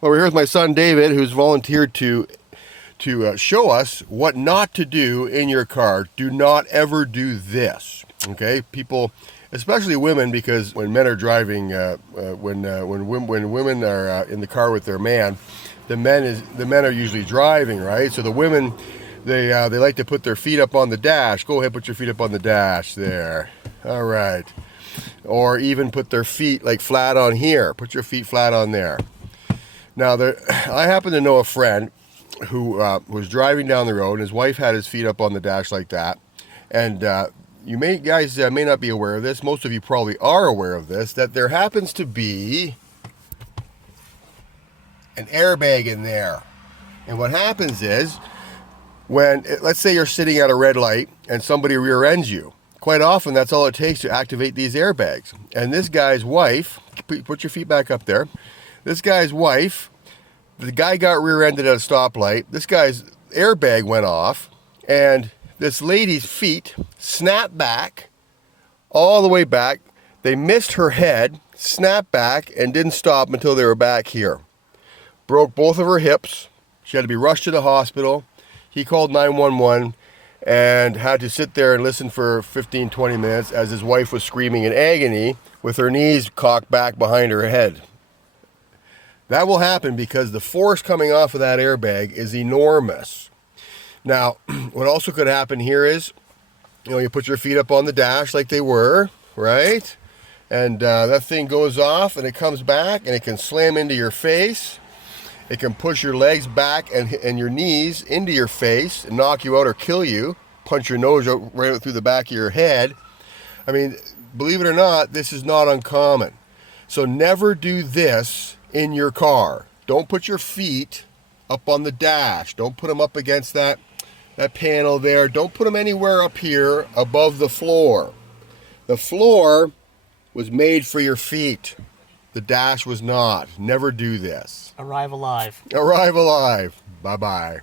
Well, we're here with my son David, who's volunteered to show us what not to do in your car. Do not ever do this. Okay, people, especially women, because when men are driving, when women are in the car with their man, the men are usually driving, right? So the women, they like to put their feet up on the dash. Go ahead, put your feet up on the dash there. All right, or even put their feet like flat on here. Put your feet flat on there. Now, I happen to know a friend who was driving down the road, and his wife had his feet up on the dash like that. And you guys may not be aware of this. Most of you probably are aware of this, that there happens to be an airbag in there. And what happens is, let's say you're sitting at a red light and somebody rear ends you. Quite often, that's all it takes to activate these airbags. And this guy's wife, put your feet back up there. This guy's wife, the guy got rear-ended at a stoplight. This guy's airbag went off, and this lady's feet snapped back, all the way back. They missed her head, snapped back, and didn't stop until they were back here. Broke both of her hips. She had to be rushed to the hospital. He called 911 and had to sit there and listen for 15, 20 minutes as his wife was screaming in agony with her knees cocked back behind her head. That will happen because the force coming off of that airbag is enormous. Now, what also could happen here is, you put your feet up on the dash like they were, right? And that thing goes off and it comes back and it can slam into your face. It can push your legs back and your knees into your face and knock you out or kill you. Punch your nose right out through the back of your head. I mean, believe it or not, this is not uncommon. So never do this in your car. Don't put your feet up on the dash. Don't put them up against that panel there. Don't put them anywhere up here above the floor. The floor was made for your feet. The dash was not. Never do this. Arrive alive. Arrive alive. Bye-bye.